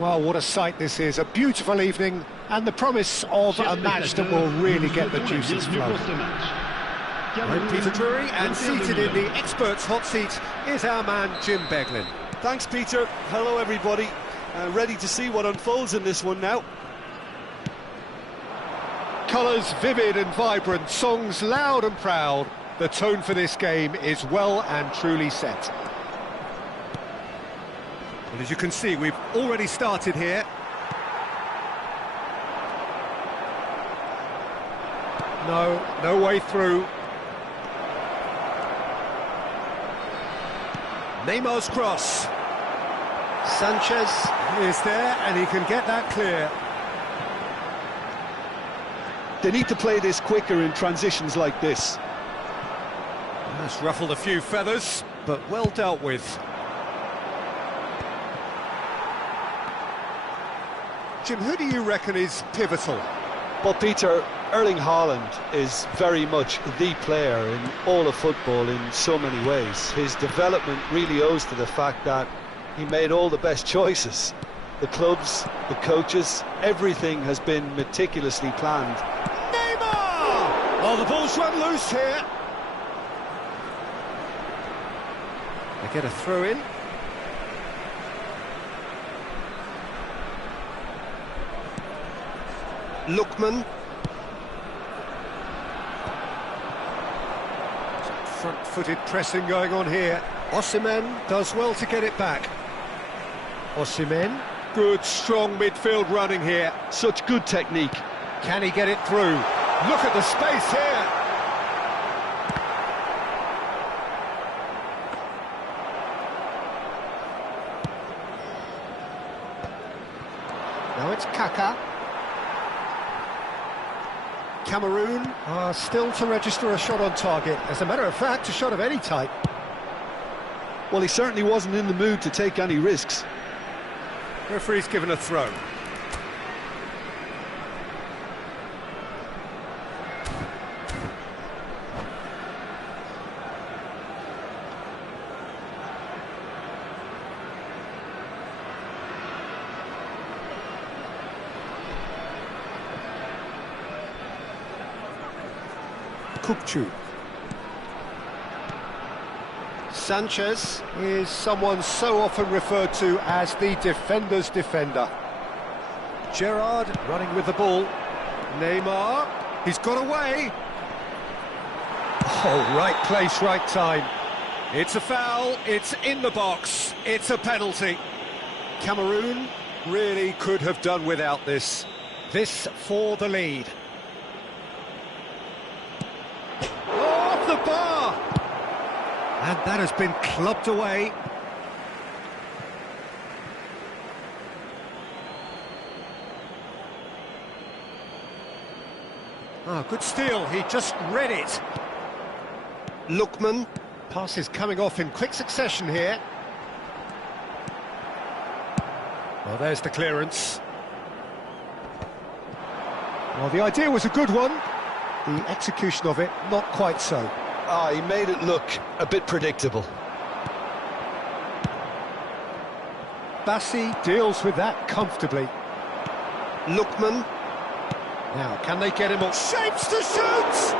Well, what a sight this is, a beautiful evening, and the promise of a match that will really get the juices flowing. I'm Peter Drury, and seated in the experts' hot seat is our man Jim Beglin. Thanks, Peter. Hello, everybody. Ready to see what unfolds in this one now. Colours vivid and vibrant, songs loud and proud. The tone for this game is well and truly set. Well, as you can see, we've already started here. No way through. Neymar's cross. Sanchez is there, and he can get that clear. They need to play this quicker in transitions like this. That's ruffled a few feathers, but well dealt with. Jim, who do you reckon is pivotal? Well, Peter, Erling Haaland is very much the player in all of football in so many ways. His development really owes to the fact that he made all the best choices. The clubs, the coaches, everything has been meticulously planned. Neymar! Oh, the ball's run loose here. They get a throw in. Lookman. Front-footed pressing going on here. Osimhen does well to get it back. Osimhen, good strong midfield running here. Such good technique. Can he get it through? Look at the space here. Now it's Kaka. Cameroon are still to register a shot on target. As a matter of fact, a shot of any type. Well, he certainly wasn't in the mood to take any risks. Referee's given a throw. Kupchu. Sanchez is someone so often referred to as the defender's defender. Gerrard running with the ball. Neymar, he's got away. Oh, right place, right time. It's a foul, it's in the box, it's a penalty. Cameroon really could have done without this. This for the lead. Off the bar! And that has been clubbed away. Ah, good steal, he just read it. Lookman, passes coming off in quick succession here. Well, there's the clearance. Well, the idea was a good one. The execution of it, not quite so. Ah, he made it look a bit predictable. Bassi deals with that comfortably. Lookman. Now, can they get him on? Shapes to shoot!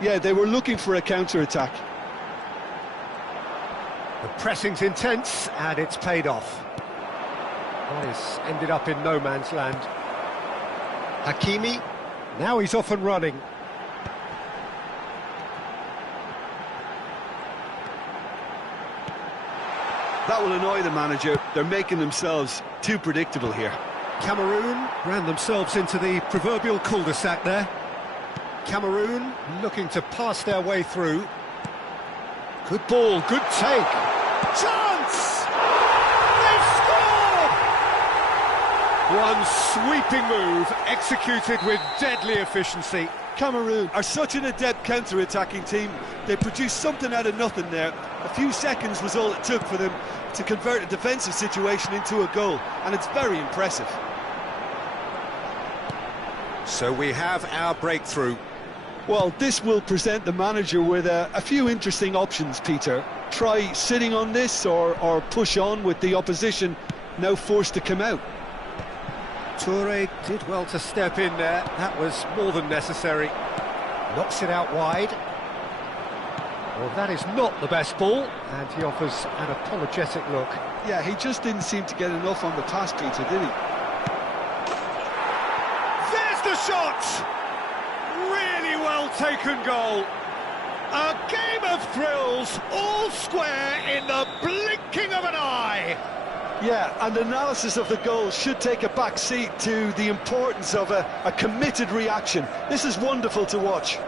Yeah, they were looking for a counter-attack. The pressing's intense, and it's paid off. Well, he's ended up in no man's land. Hakimi, now he's off and running. That will annoy the manager. They're making themselves too predictable here. Cameroon ran themselves into the proverbial cul-de-sac there. Cameroon looking to pass their way through. Good ball, good take. Chance! They've scored! One sweeping move, executed with deadly efficiency. Cameroon are such an adept counter-attacking team. They produced something out of nothing there. A few seconds was all it took for them to convert a defensive situation into a goal, and it's very impressive. So we have our breakthrough. Well, this will present the manager with a few interesting options, Peter. try sitting on this or push on with the opposition now forced to come out? Toure did well to step in there. That was more than necessary. Knocks it out wide. Well, that is not the best ball, and he offers an apologetic look. Yeah, he just didn't seem to get enough on the pass, Peter, did he? There's the shot! Really well taken goal. A game of thrills, all square in the blinking of an eye. Yeah, and analysis of the goal should take a back seat to the importance of a committed reaction. This is wonderful to watch.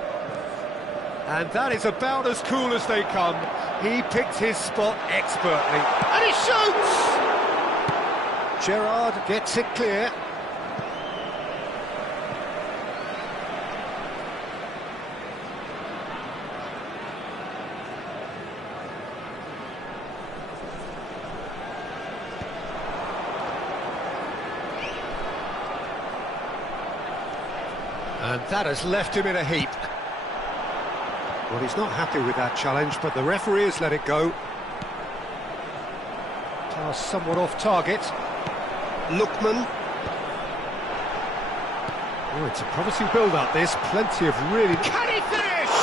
And that is about as cool as they come. He picked his spot expertly. And he shoots! Gerrard gets it clear. And that has left him in a heap. Well, he's not happy with that challenge, but the referee has let it go. Pass somewhat off target. Lookman. Oh, it's a promising build-up, this. Plenty of really... Can he finish?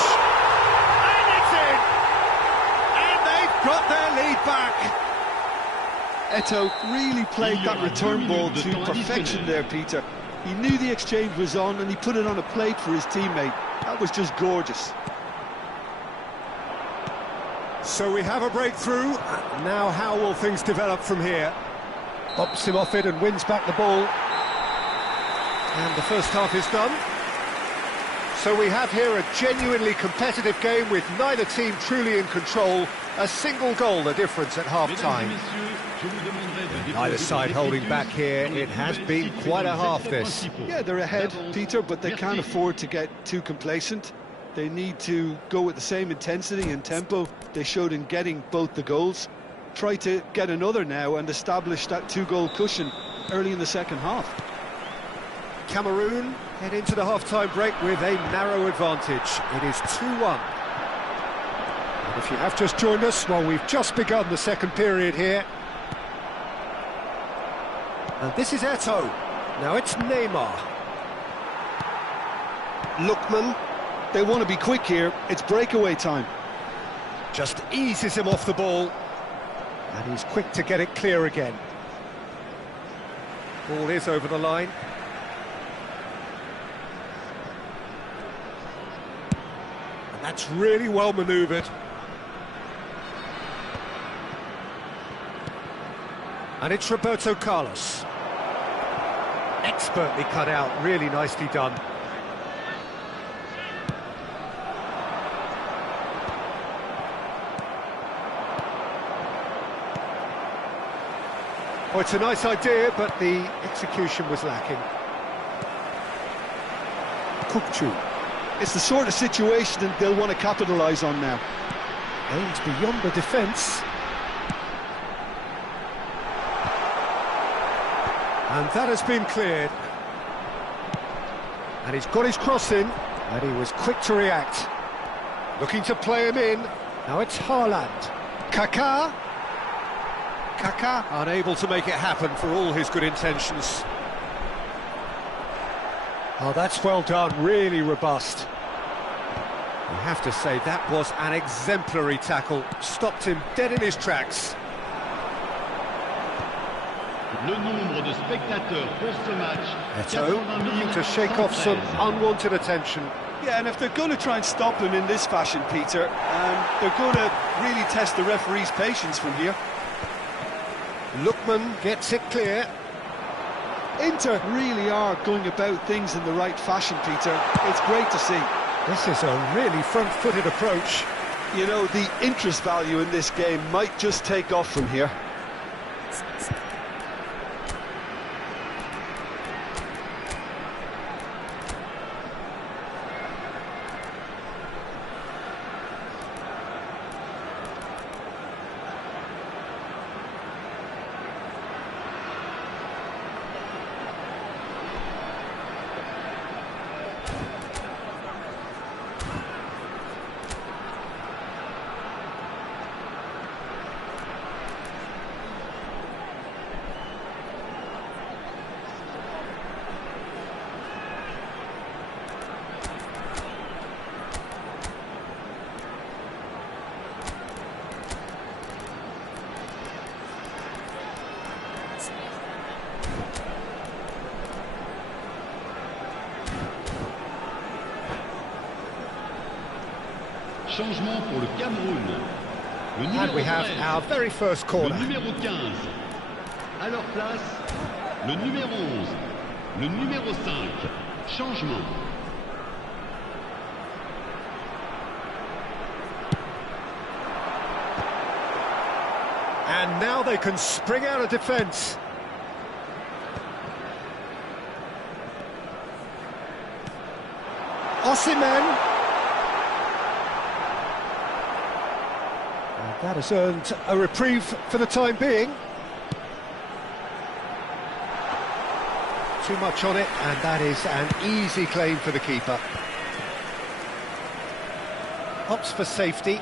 And it's in! And they've got their lead back. Eto'o really played that return ball to perfection there, Peter. He knew the exchange was on and he put it on a plate for his teammate. That was just gorgeous. So we have a breakthrough. Now how will things develop from here? Bumps him off it and wins back the ball. And the first half is done. So we have here a genuinely competitive game with neither team truly in control. A single goal the difference at half-time. Neither side holding back here. It has been quite a half, this. Yeah, they're ahead, Peter, but they can't afford to get too complacent. They need to go with the same intensity and tempo they showed in getting both the goals. Try to get another now and establish that two-goal cushion early in the second half. Cameroon head into the half-time break with a narrow advantage. It is 2-1. And if you have just joined us, well, we've just begun the second period here. And this is Eto'o. Now it's Neymar. Lookman. They want to be quick here. It's breakaway time. Just eases him off the ball. And he's quick to get it clear again. Ball is over the line. And that's really well manoeuvred. And it's Roberto Carlos. Expertly cut out, really nicely done. Oh, it's a nice idea, but the execution was lacking. Kukçu. It's the sort of situation that they'll want to capitalise on now. Aims beyond the defence. And that has been cleared. And he's got his cross in, and he was quick to react. Looking to play him in. Now it's Haaland. Kaká unable to make it happen for all his good intentions. Oh, that's well done, really robust. You have to say that was an exemplary tackle. Stopped him dead in his tracks. Eto'o looking to shake off some unwanted attention. Yeah, and if they're going to try and stop him in this fashion, Peter, they're going to really test the referee's patience from here. Lookman gets it clear. Inter really are going about things in the right fashion, Peter. It's great to see. This is a really front-footed approach. You know, the interest value in this game might just take off from here. Changement pour le Cameroun. Le numéro And we have 13, our very first le corner. numéro 15. À leur place, le numéro 11, le numéro 5. Changement. And now they can spring out of defence. Osimhen. And that has earned a reprieve for the time being. Too much on it, and that is an easy claim for the keeper. Opts for safety.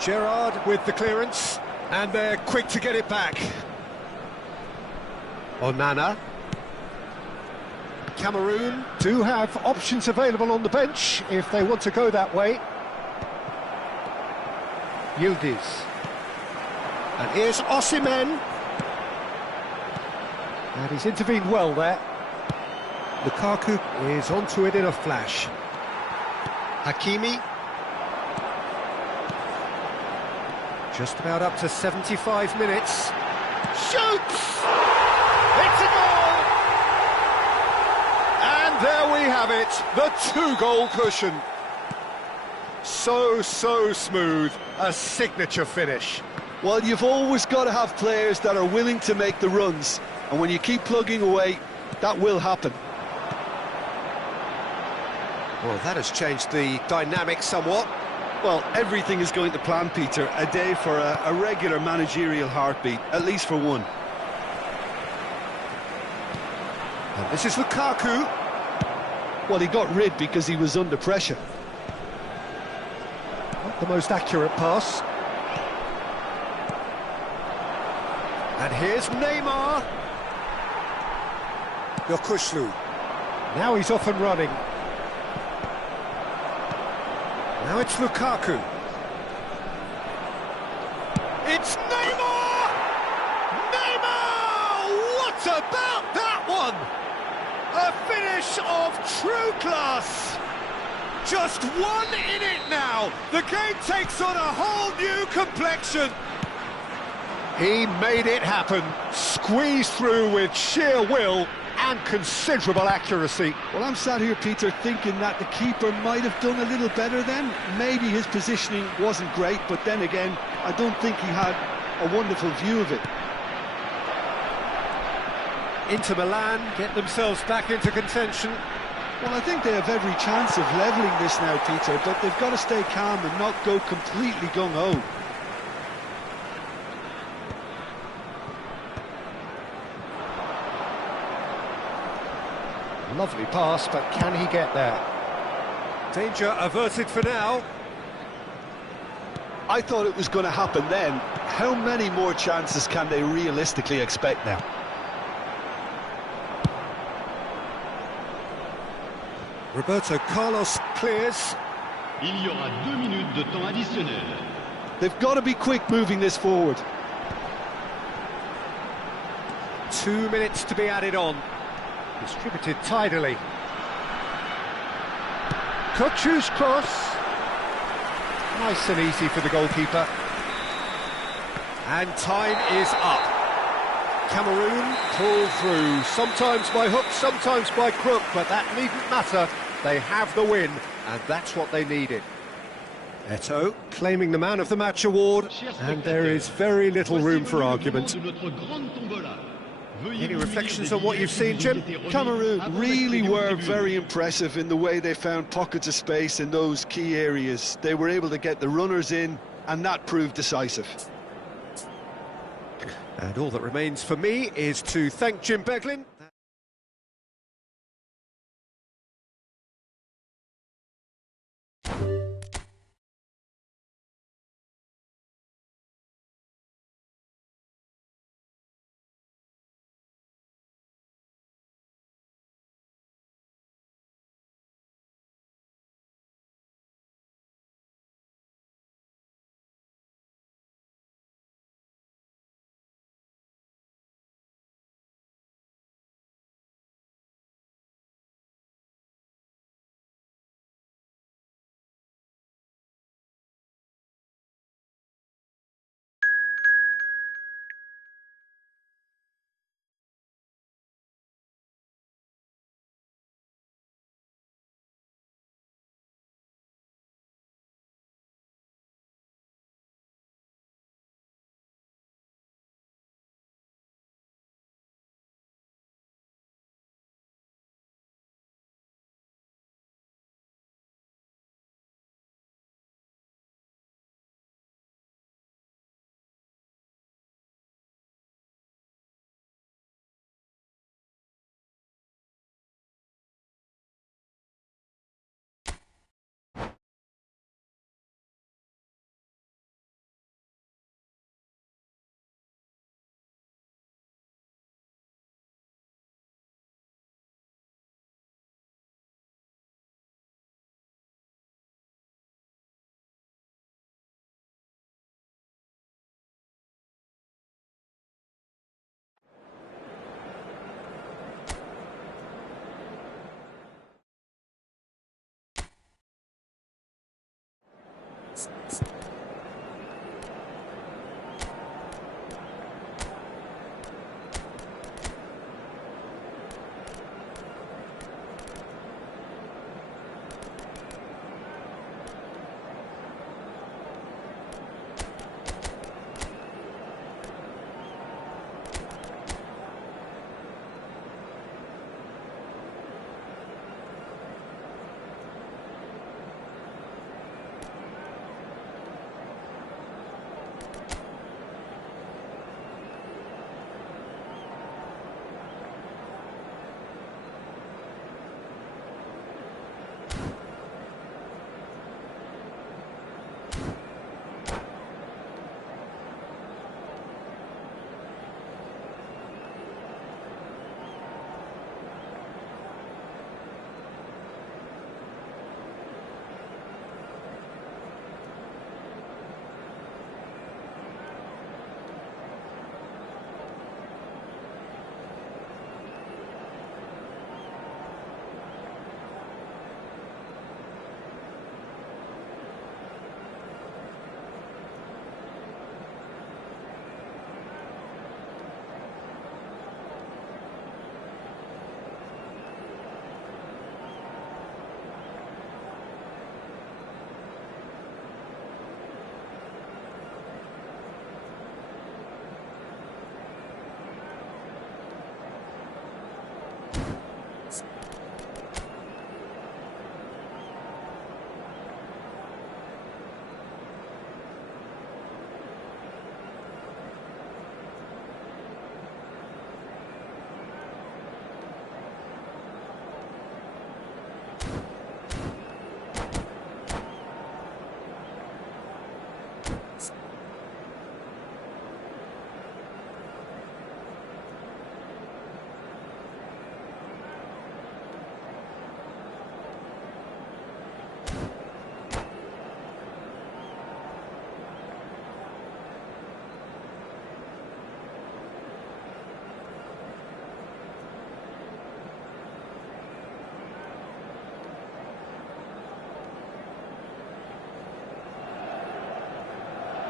Gerrard with the clearance, and they're quick to get it back. Onana. Cameroon do have options available on the bench if they want to go that way. Yildiz. And here's Osimhen. And he's intervened well there. Lukaku is onto it in a flash. Hakimi. Just about up to 75 minutes. Shoots! It's a goal! And there we have it, the two-goal cushion. So smooth, a signature finish. Well, you've always got to have players that are willing to make the runs, and when you keep plugging away, that will happen. Well, that has changed the dynamic somewhat. Well, everything is going to plan, Peter. A day for a regular managerial heartbeat, at least for one. And this is Lukaku. Well, he got rid because he was under pressure. Not the most accurate pass. And here's Neymar. Yokushlu. Now he's off and running. Now it's Lukaku. It's Neymar! Neymar! What about that one? A finish of true class. Just one in it now. The game takes on a whole new complexion. He made it happen. Squeezed through with sheer will and considerable accuracy. Well, I'm sat here, Peter, thinking that the keeper might have done a little better then. Maybe his positioning wasn't great, but then again, I don't think he had a wonderful view of it. Inter Milan get themselves back into contention. Well, I think they have every chance of levelling this now, Peter, but they've got to stay calm and not go completely gung-ho. Lovely pass, but can he get there? Danger averted for now. I thought it was going to happen then. How many more chances can they realistically expect now? Roberto Carlos clears. Il y aura 2 minutes de temps additionnel. They've got to be quick moving this forward. 2 minutes to be added on. Distributed tidily. Kochu's cross. Nice and easy for the goalkeeper. And time is up. Cameroon pull through, sometimes by hook, sometimes by crook, but that needn't matter. They have the win, and that's what they needed. Eto'o claiming the Man of the Match award, and there is very little room for argument. Any reflections on what you've seen, Jim? Cameroon really were very impressive in the way they found pockets of space in those key areas. They were able to get the runners in, and that proved decisive. And all that remains for me is to thank Jim Beglin.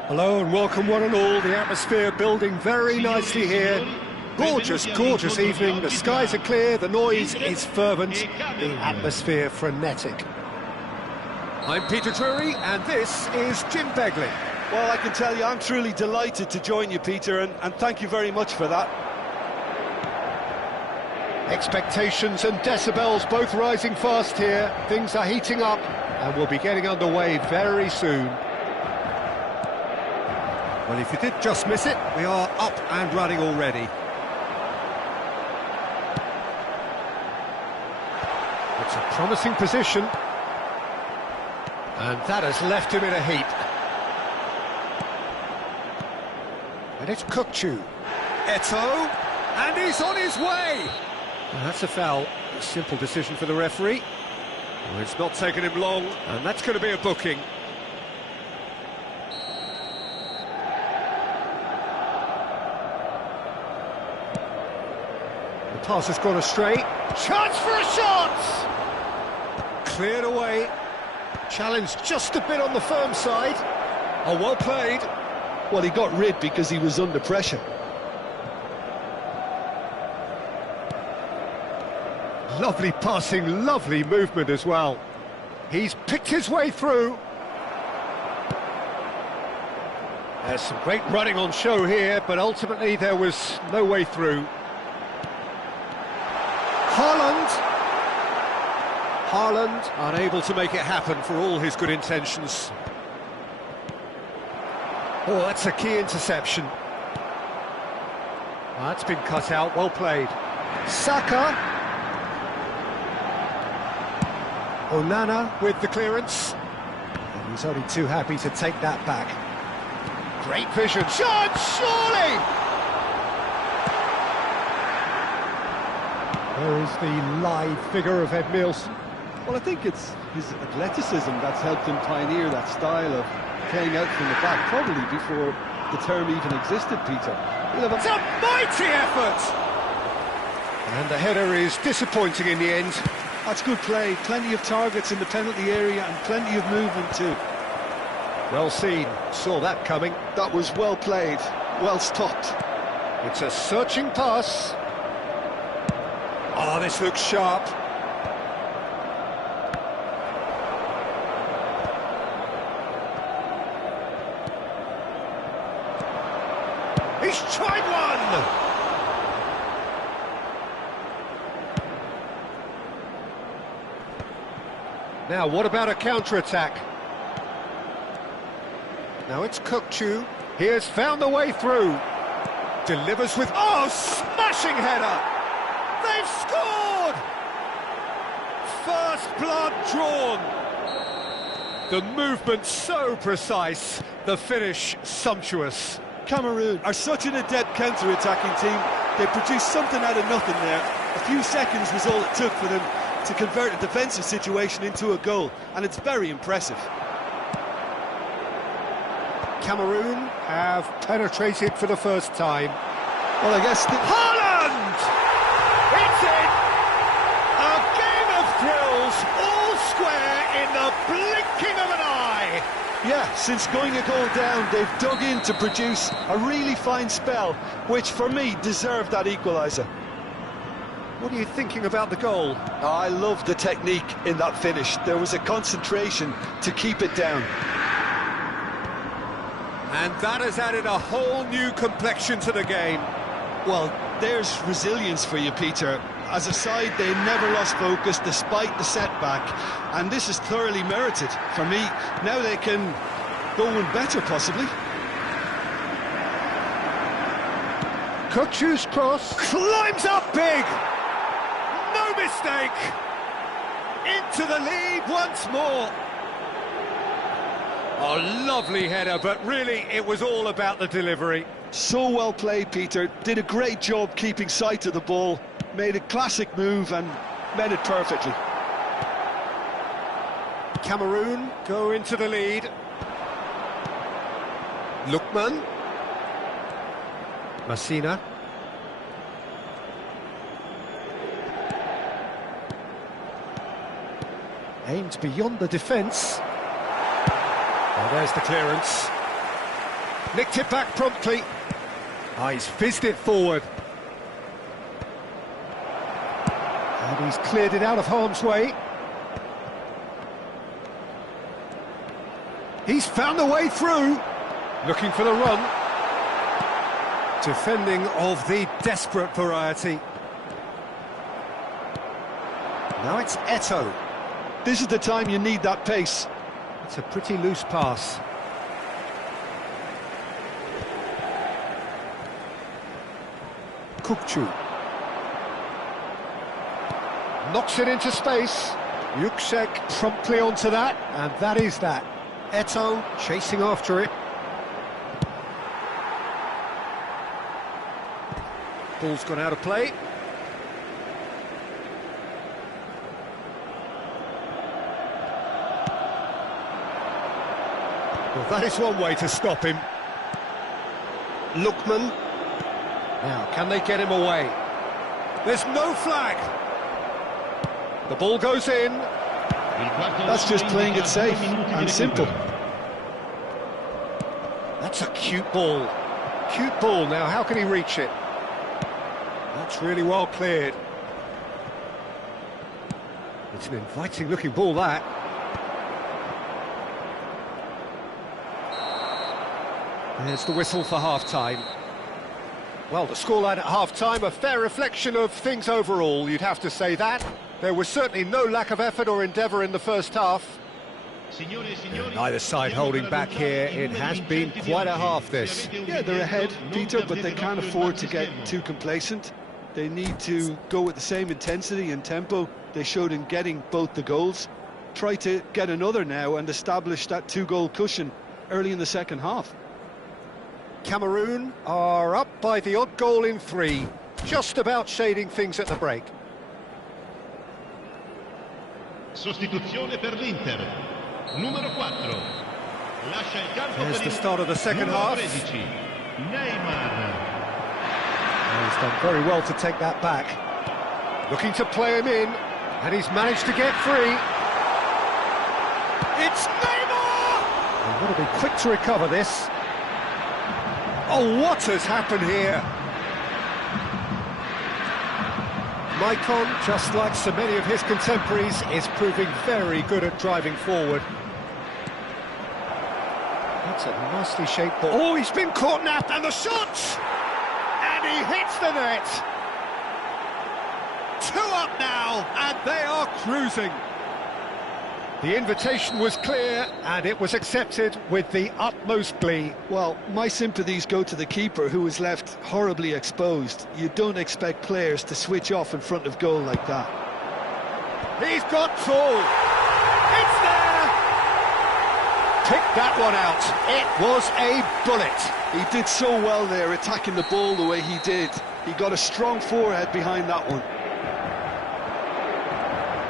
Hello and welcome one and all. The atmosphere building very nicely here. Gorgeous, gorgeous evening. The skies are clear, the noise is fervent, the atmosphere frenetic. I'm Peter Drury and this is Jim Begley. Well, I can tell you I'm truly delighted to join you, Peter, and thank you very much for that. Expectations and decibels both rising fast here. Things are heating up and we'll be getting underway very soon. Well, if you did just miss it, we are up and running already. It's a promising position. And that has left him in a heap. And it's Kukçu. Eto'o, and he's on his way! Well, that's a foul. A simple decision for the referee. Well, it's not taken him long, and that's going to be a booking. The pass has gone astray. Chance for a shot! Cleared away. Challenge just a bit on the firm side. Oh, well played. Well, he got rid because he was under pressure. Lovely passing, lovely movement as well. He's picked his way through. There's some great running on show here, but ultimately there was no way through. Haaland unable to make it happen for all his good intentions. Oh, that's a key interception. That's been cut out, well played. Saka. Onana with the clearance. And he's only too happy to take that back. Great vision. Shot, surely! There is the lithe figure of Ed Milson. Well, I think it's his athleticism that's helped him pioneer that style of playing out from the back, probably before the term even existed, Peter. It's a mighty effort! And the header is disappointing in the end. That's good play, plenty of targets in the penalty area and plenty of movement too. Well seen, saw that coming. That was well played, well stopped. It's a searching pass. Oh, this looks sharp. He's tried one! Now, what about a counter-attack? Now it's Kukçu. He has found the way through. Delivers with... Oh, smashing header! They've scored! First blood drawn. The movement so precise, the finish sumptuous. Cameroon are such an adept counter-attacking team. They produced something out of nothing there. A few seconds was all it took for them to convert a defensive situation into a goal, and it's very impressive. Cameroon have penetrated for the first time. Well, I guess... Haaland! It's in! A game of thrills, all square in the blinking of an eye! Yeah, since going a goal down, they've dug in to produce a really fine spell, which for me deserved that equaliser. What are you thinking about the goal? I love the technique in that finish. There was a concentration to keep it down. And that has added a whole new complexion to the game. Well, there's resilience for you, Peter. As a side, they never lost focus despite the setback, and this is thoroughly merited. For me, now they can go one better, possibly. Kukçu's cross climbs up big! No mistake! Into the lead once more. Oh, lovely header, but really it was all about the delivery. So well played, Peter. Did a great job keeping sight of the ball. Made a classic move and made it perfectly. Cameroon go into the lead. Lookman. Messina. Aimed beyond the defence. Oh, there's the clearance. Nicked it back promptly. Oh, he's fizzed it forward. And he's cleared it out of harm's way. He's found a way through. Looking for the run. Defending of the desperate variety. Now it's Eto'o. This is the time you need that pace. It's a pretty loose pass. Kukçu. Knocks it into space. Yüksek promptly onto that, and that is that. Eto'o chasing after it. Ball's gone out of play. Well, that is one way to stop him. Lookman. Now, can they get him away? There's no flag. The ball goes in. That's just playing it safe and simple. That's a cute ball. Cute ball. Now, how can he reach it? That's really well cleared. It's an inviting-looking ball, that. There's the whistle for half-time. Well, the scoreline at half-time, a fair reflection of things overall, you'd have to say that. There was certainly no lack of effort or endeavour in the first half. Neither side holding back here. It has been quite a half, this. Yeah, they're ahead, Peter, but they can't afford to get too complacent. They need to go with the same intensity and tempo they showed in getting both the goals. Try to get another now and establish that two-goal cushion early in the second half. Cameroon are up by the odd goal in 3, just about shading things at the break. Sostituzione per l'Inter. Numero 4. Lascia il campo. There's the start of the second half. 13. Neymar. He's done very well to take that back. Looking to play him in, and he's managed to get free. It's Neymar! And what be quick to recover this. Oh, what has happened here? Maicon, just like so many of his contemporaries, is proving very good at driving forward. That's a nicely shaped ball. Oh, he's been caught napped, and the shot! And he hits the net! 2 up now, and they are cruising. The invitation was clear, and it was accepted with the utmost glee. Well, my sympathies go to the keeper, who was left horribly exposed. You don't expect players to switch off in front of goal like that. He's got tall. It's there! Pick that one out. It was a bullet. He did so well there, attacking the ball the way he did. He got a strong forehead behind that one.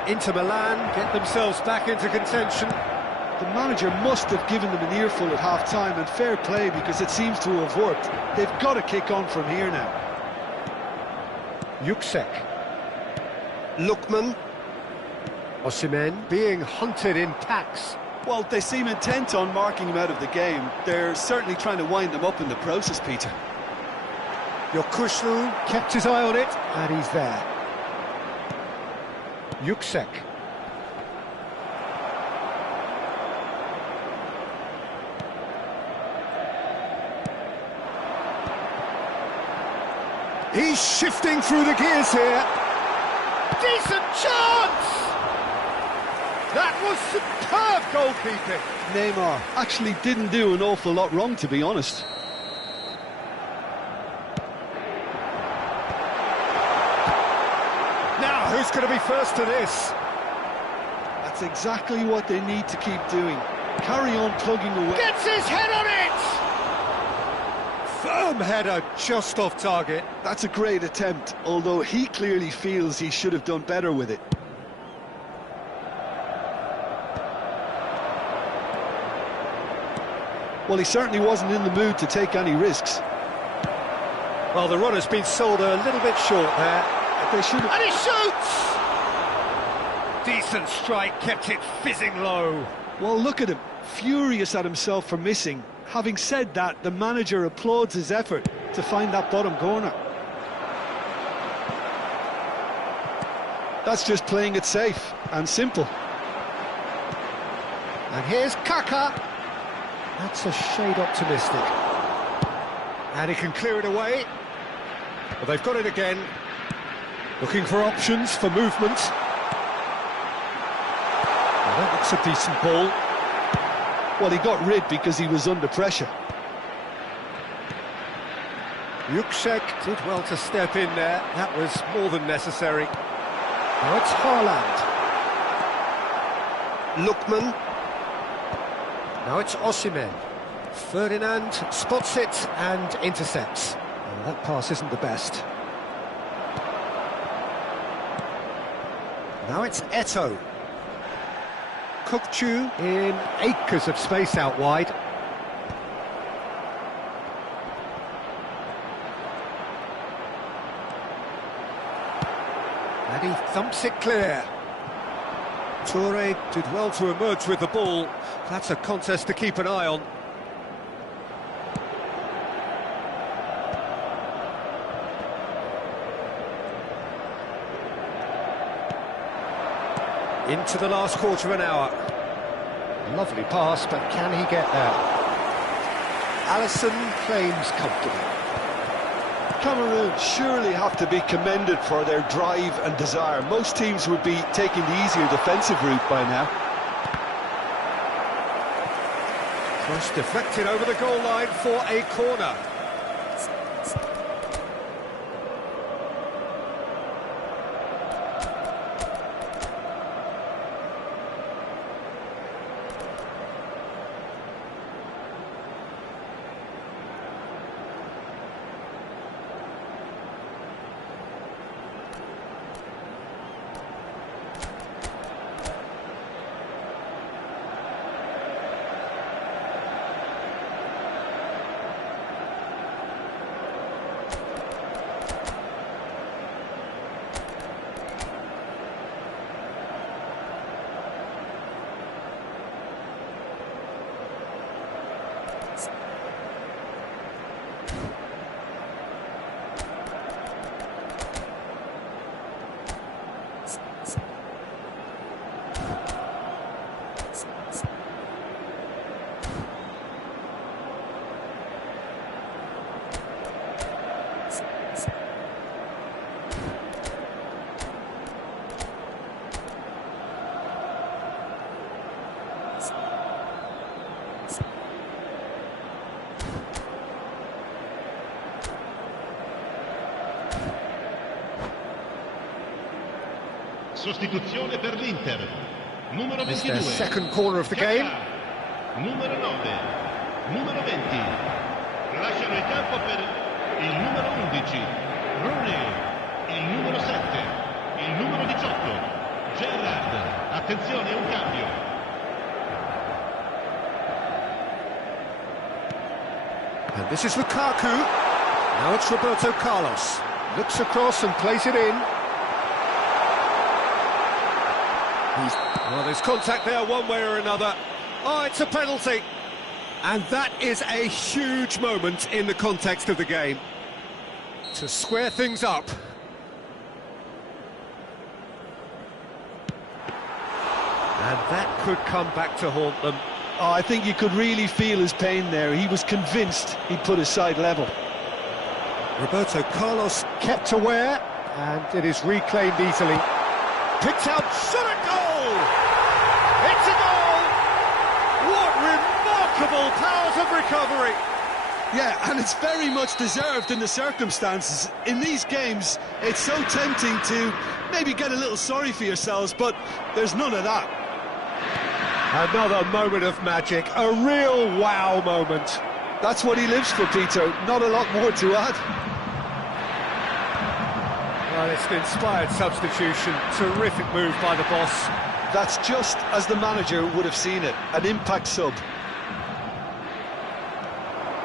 Inter Milan get themselves back into contention. The manager must have given them an earful at half-time, and fair play, because it seems to have worked. They've got to kick on from here now. Yuksek. Lookman. Osimhen being hunted in packs. Well, they seem intent on marking him out of the game. They're certainly trying to wind them up in the process, Peter. Yokushlu kept his eye on it, and he's there. Yuksek. He's shifting through the gears here. Decent chance! That was superb goalkeeping. Neymar actually didn't do an awful lot wrong, to be honest. Now, who's going to be first to this? That's exactly what they need to keep doing. Carry on plugging away. Gets his head on it! Firm header, just off target. That's a great attempt, although he clearly feels he should have done better with it. Well, he certainly wasn't in the mood to take any risks. Well, the runner's been sold a little bit short there. They should have... And he shoots! Decent strike, kept it fizzing low. Well, look at him, furious at himself for missing. Having said that, the manager applauds his effort to find that bottom corner. That's just playing it safe and simple. And here's Kaka. That's a shade optimistic. And he can clear it away. Well, they've got it again. Looking for options for movement. Well, that looks a decent ball. Well, he got rid because he was under pressure. Yuksek did well to step in there. That was more than necessary. Now it's Haaland. Lookman. Now it's Osimhen. Ferdinand spots it and intercepts. Well, that pass isn't the best. Now it's Eto'o. Kukçu in acres of space out wide. And he thumps it clear. Toure did well to emerge with the ball. That's a contest to keep an eye on. Into the last quarter of an hour. Lovely pass, but can he get there? Alisson claims comfortably. Cameroon surely have to be commended for their drive and desire. Most teams would be taking the easier defensive route by now. Cross deflected over the goal line for a corner. Sostituzione per l'Inter. Numero It's 22. their second corner of the game. Numero 9. Numero 20. Lasciano il campo per il numero 11. Rooney. Il numero 7. Il numero 18. Gerrard. Attenzione, un cambio. And this is Lukaku. Now it's Roberto Carlos. Looks across and plays it in. Well, there's contact there one way or another. Oh, it's a penalty. And that is a huge moment in the context of the game. To square things up. And that could come back to haunt them. Oh, I think you could really feel his pain there. He was convinced he'd put his side level. Roberto Carlos kept aware, and it is reclaimed easily. Picked out, shot a goal! It's a goal! What remarkable powers of recovery! Yeah, and it's very much deserved in the circumstances. In these games, it's so tempting to maybe get a little sorry for yourselves, but there's none of that. Another moment of magic, a real wow moment. That's what he lives for, Peter. Not a lot more to add. Well, it's an inspired substitution. Terrific move by the boss. That's just as the manager would have seen it. An impact sub.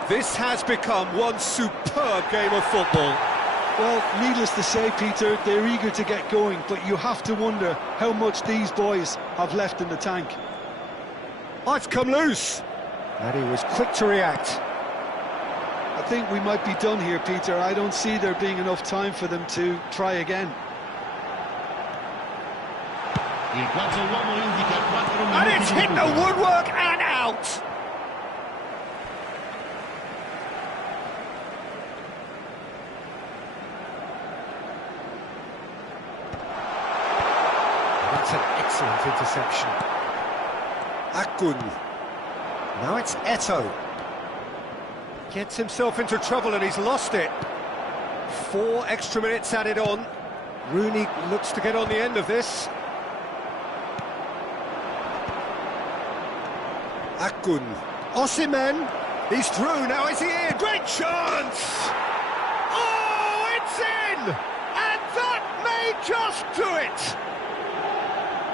This has become one superb game of football. Well, needless to say, Peter, they're eager to get going, but you have to wonder how much these boys have left in the tank. Oh, it's come loose. And he was quick to react. I think we might be done here, Peter. I don't see there being enough time for them to try again. Il quarto uomo indica 4 And minuti it's di hit the recupero. woodwork and out. That's an excellent interception. Akgun. Now it's Eto'o. Gets himself into trouble and he's lost it. 4 extra minutes added on. Rooney looks to get on the end of this. Akgun. Osimhen. He's through, now is he in? Great chance! Oh, it's in! And that may just do it!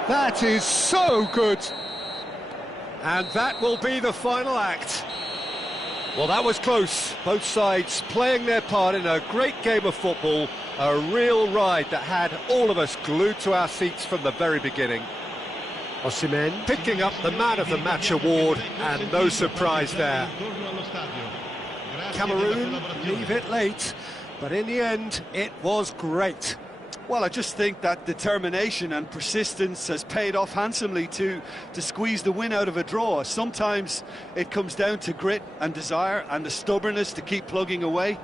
That is so good! And that will be the final act. Well, that was close. Both sides playing their part in a great game of football. A real ride that had all of us glued to our seats from the very beginning. Osimhen picking up the Man of the Match award, and no surprise there. Cameroon leave it late, but in the end, it was great. Well, I just think that determination and persistence has paid off handsomely to squeeze the win out of a draw. Sometimes it comes down to grit and desire and the stubbornness to keep plugging away.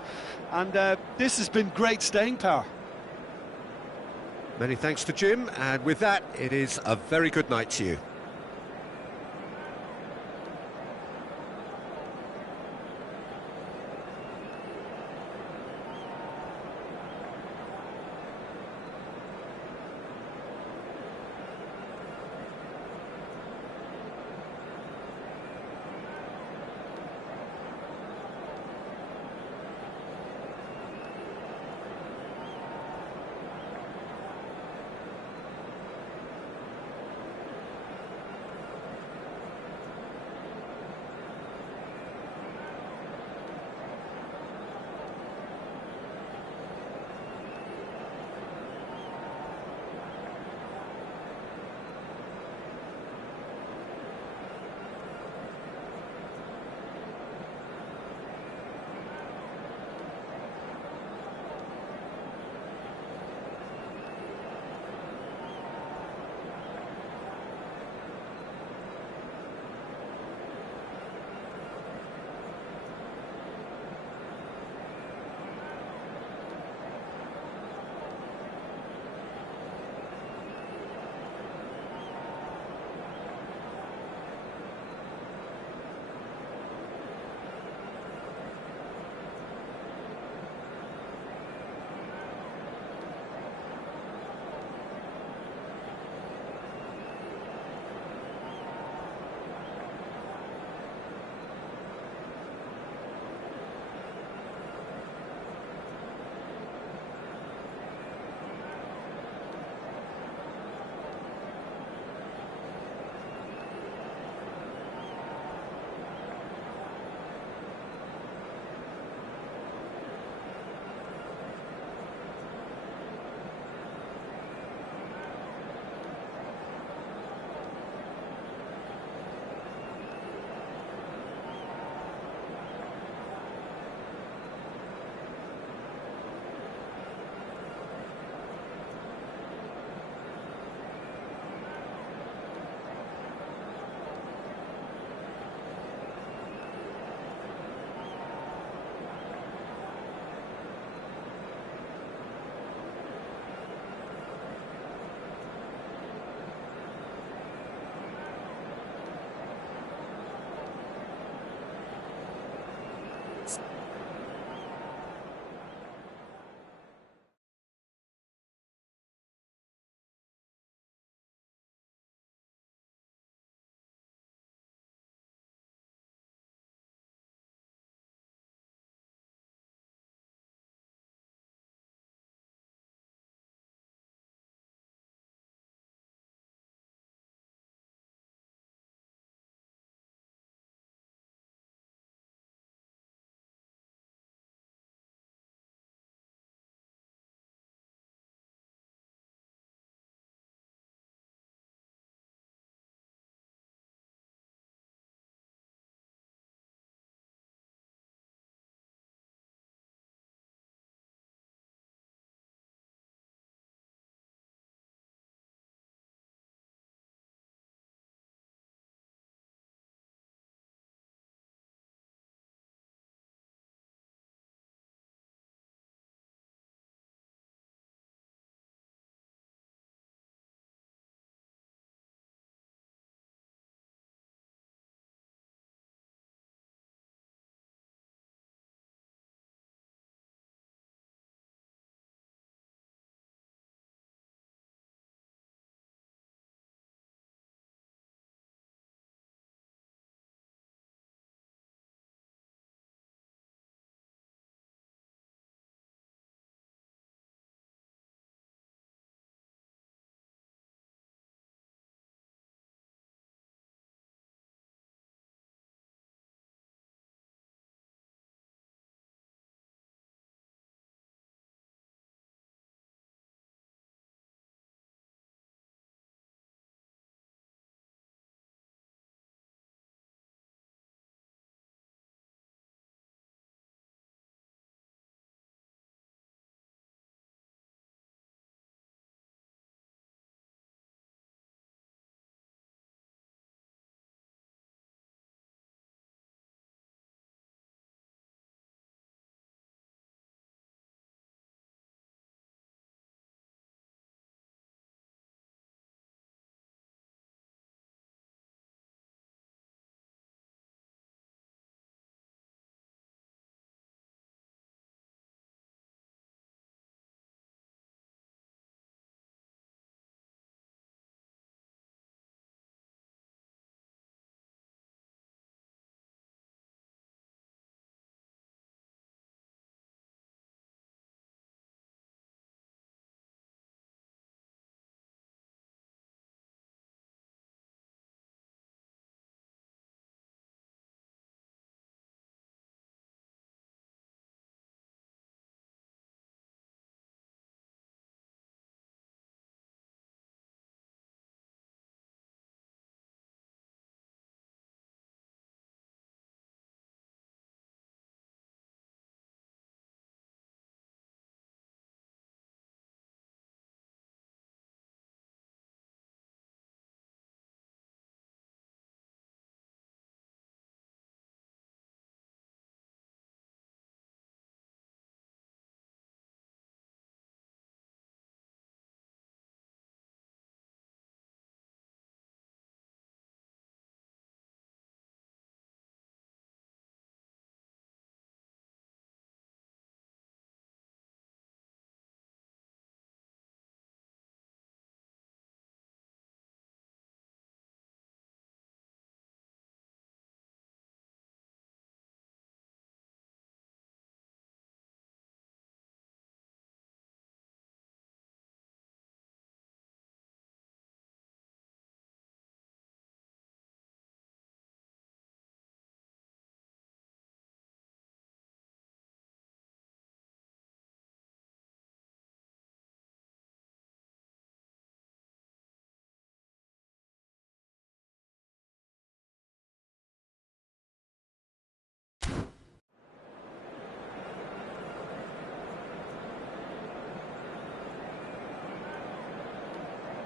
And this has been great staying power. Many thanks to Jim, and with that, it is a very good night to you.